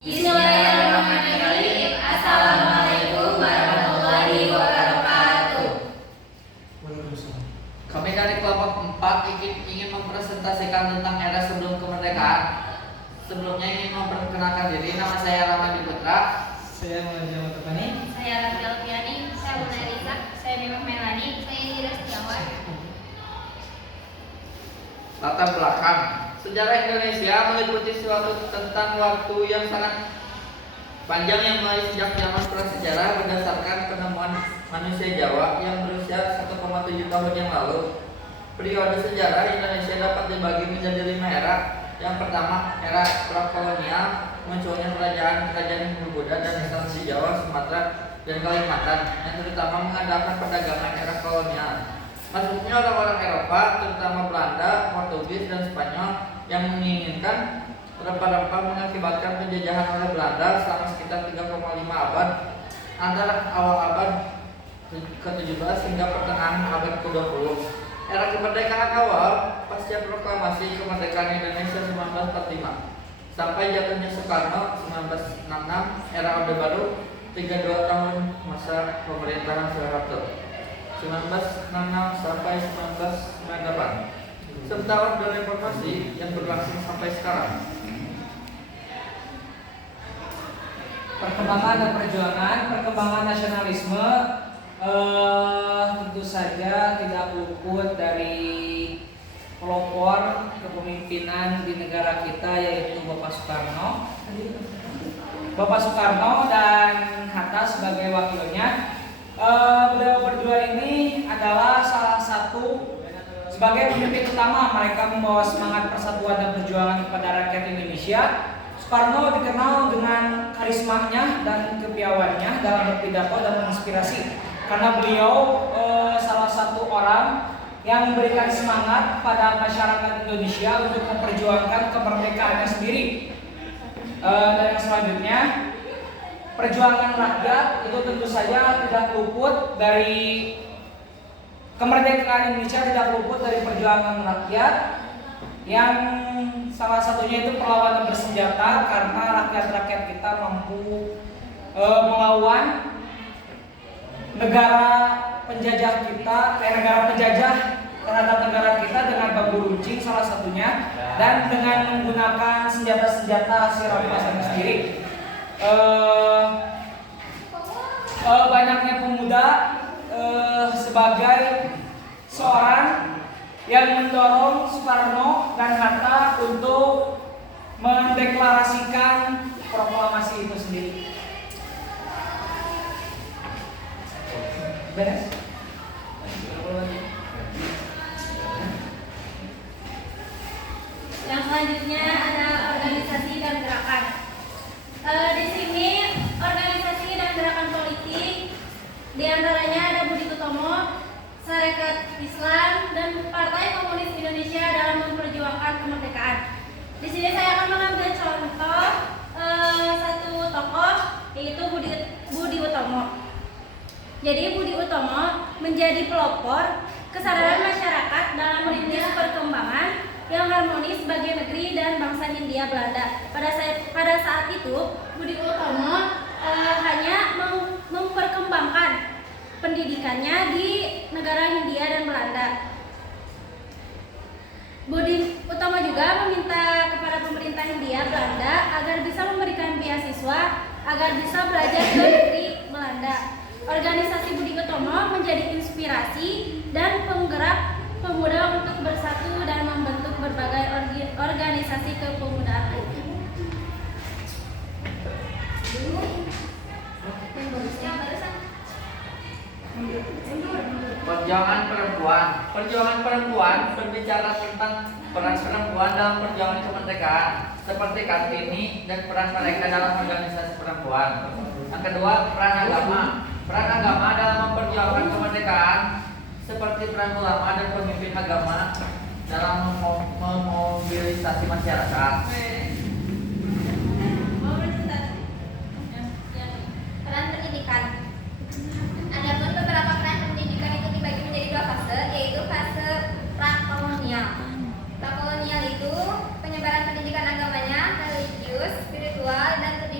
Bismillahirrahmanirrahim. Assalamualaikum warahmatullahi wabarakatuh. Kami dari kelompok 4 ingin mempresentasikan tentang era sebelum kemerdekaan. Sebelumnya ingin memperkenalkan diri. Nama saya Ramadi Putra. Saya Muhammad Tani. Saya Rafi Alfiani. Saya Munai Risa. Saya Memang Melani. Saya Indira Setiawan. Latar belakang. Sejarah Indonesia meliputi suatu tentang waktu yang sangat panjang yang mulai sejak zaman prasejarah berdasarkan penemuan manusia Jawa yang berusia 1,7 tahun yang lalu. Periode sejarah Indonesia dapat dibagi menjadi 5 era. Yang pertama, era prakolonial, munculnya kerajaan-kerajaan Hindu-Buddha dan Islam di Jawa, Sumatera, dan Kalimantan, yang terutama mengadakan perdagangan era kolonial. Masuknya orang-orang Eropa, terutama Belanda, Portugis, dan Spanyol yang menginginkan rempah-rempah mengakibatkan penjajahan oleh Belanda selama sekitar 3,5 abad antara awal abad ke-17 hingga pertengahan abad ke-20. Era kemerdekaan awal pasca proklamasi kemerdekaan Indonesia 1945 sampai jatuhnya Soekarno 1966, era Orde Baru 32 tahun masa pemerintahan Soeharto 1966 sampai 1998, serta Orde Reformasi yang berlangsung sampai sekarang. Perkembangan dan perjuangan, perkembangan nasionalisme tentu saja tidak luput dari pelopor kepemimpinan di negara kita, yaitu Bapak Soekarno. Bapak Soekarno dan Hatta sebagai wakilnya. Beliau berdua ini adalah salah satu sebagai pemimpin utama. Mereka membawa semangat persatuan dan perjuangan kepada rakyat Indonesia. Soekarno dikenal dengan karismanya dan kepiawaiannya dalam berpidato dan menginspirasi, karena beliau salah satu orang yang memberikan semangat pada masyarakat Indonesia untuk memperjuangkan kemerdekaannya sendiri. Dan yang selanjutnya, perjuangan rakyat itu tentu saja tidak luput dari kemerdekaan Indonesia, tidak luput dari perjuangan rakyat yang salah satunya itu perlawanan bersenjata, karena rakyat-rakyat kita mampu melawan negara penjajah kita, negara penjajah terhadap negara kita dengan bambu runcing salah satunya, dan dengan menggunakan senjata-senjata hasil rampasan sendiri. Banyaknya pemuda sebagai seorang yang mendorong Soekarno dan Hatta untuk mendeklarasikan proklamasi itu sendiri. Beres? Yang selanjutnya ada organisasi dan gerakan. Di sini organisasi dan gerakan politik, diantaranya ada Budi Utomo, Sarekat Islam, dan Partai Komunis Indonesia dalam memperjuangkan kemerdekaan. Di sini saya akan mengambil contoh satu tokoh, yaitu Budi Utomo. Jadi Budi Utomo menjadi pelopor kesadaran masyarakat dalam merintis perkembangan yang harmonis bagi negeri dan bangsa Hindia Belanda. Pada saat itu, Budi Utomo hanya memperkembangkan pendidikannya di negara Hindia dan Belanda. Budi Utomo juga meminta kepada pemerintah Hindia Belanda agar bisa memberikan beasiswa agar bisa belajar ke negeri Belanda. Organisasi Budi Utomo menjadi inspirasi dan penggerak pemuda untuk bersatu dan membentuk berbagai organisasi kepemudaan lainnya. Perjuangan perempuan. Perjuangan perempuan berbicara tentang peran perempuan dalam perjuangan kemerdekaan, seperti Kartini dan peran mereka dalam organisasi perempuan. Yang kedua, peran agama. Peran agama dalam memperjuangkan kemerdekaan, seperti peran ulama dan pemimpin agama dalam memobilisasi masyarakat. Peran pendidikan. Adapun beberapa peran pendidikan itu dibagi menjadi 2 fase, yaitu fase prakolonial. Prakolonial itu penyebaran pendidikan agamanya, religius, spiritual, dan pendidikan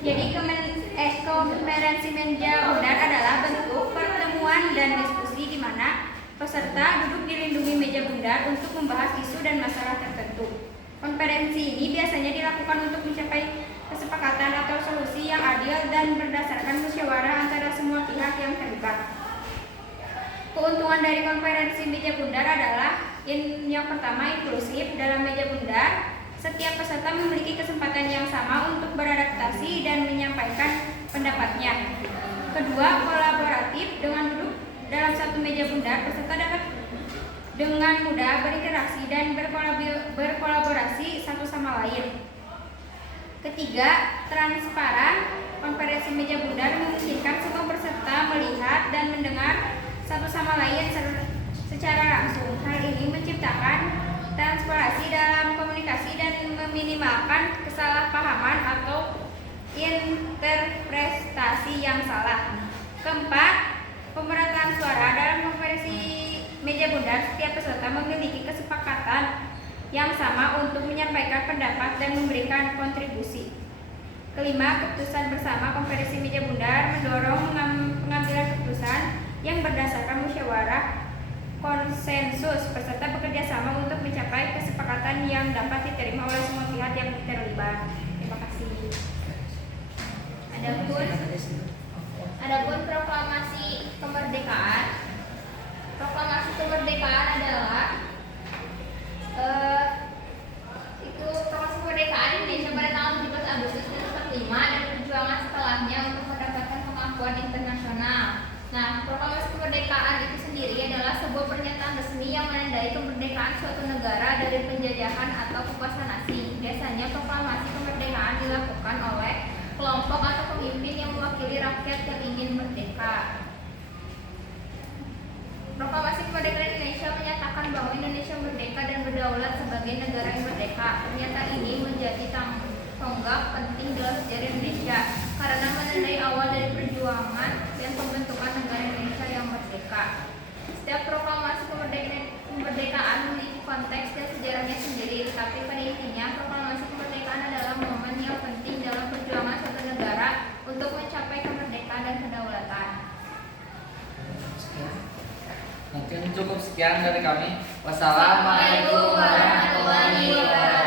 Jadi konferensi meja bundar adalah bentuk pertemuan dan diskusi di mana peserta duduk dilindungi meja bundar untuk membahas isu dan masalah tertentu. Konferensi ini biasanya dilakukan untuk mencapai kesepakatan atau solusi yang adil dan berdasarkan musyawarah antara semua pihak yang terlibat. Keuntungan dari konferensi meja bundar adalah yang pertama, inklusif. Dalam meja bundar, setiap peserta memiliki kesempatan yang sama untuk beradaptasi dan menyampaikan pendapatnya. Kedua, kolaboratif. Dengan duduk dalam satu meja bundar, peserta dapat dengan mudah berinteraksi dan berkolaborasi satu sama lain. Ketiga, transparan. Konferensi meja bundar memungkinkan semua peserta melihat dan mendengar satu sama lain secara langsung. Hal ini menciptakan transparansi dalam komunikasi dan meminimalkan kesalahpahaman atau interpretasi yang salah. Keempat, pemerataan suara. Dalam konferensi meja bundar, setiap peserta memiliki kesepakatan yang sama untuk menyampaikan pendapat dan memberikan kontribusi. Kelima, keputusan bersama. Konferensi meja bundar mendorong pengambilan keputusan yang berdasarkan musyawarah konsensus. Peserta bekerja sama untuk mencapai kesepakatan yang dapat diterima oleh semua pihak yang terlibat. Terima kasih. Adapun proklamasi kemerdekaan. Proklamasi kemerdekaan adalah proklamasi kemerdekaan Indonesia pada tanggal 17 Agustus 1945 dan perjuangan setelahnya untuk mendapatkan pengakuan internasional. Nah, proklamasi kemerdekaan itu sendiri adalah sebuah pernyataan resmi yang menandai kemerdekaan suatu negara dari penjajahan atau kekuasaan asing. Biasanya proklamasi kemerdekaan dilakukan oleh kelompok atau pemimpin yang mewakili rakyat yang ingin merdeka. Proklamasi kemerdekaan Indonesia menyatakan bahwa Indonesia merdeka dan berdaulat sebagai negara yang merdeka. Pernyataan ini menjadi tonggak penting dalam sejarah Indonesia karena menandai awal dari perjuangan dan pembentukan negara Indonesia yang merdeka. Setiap proklamasi kemerdekaan memiliki konteks dan sejarahnya sendiri, tetapi pada intinya proklamasi kemerdekaan adalah momen yang penting dalam perjuangan suatu negara untuk mencapai kemerdekaan dan kedaulatan. Mungkin cukup sekian dari kami. Wassalamualaikum warahmatullahi wabarakatuh.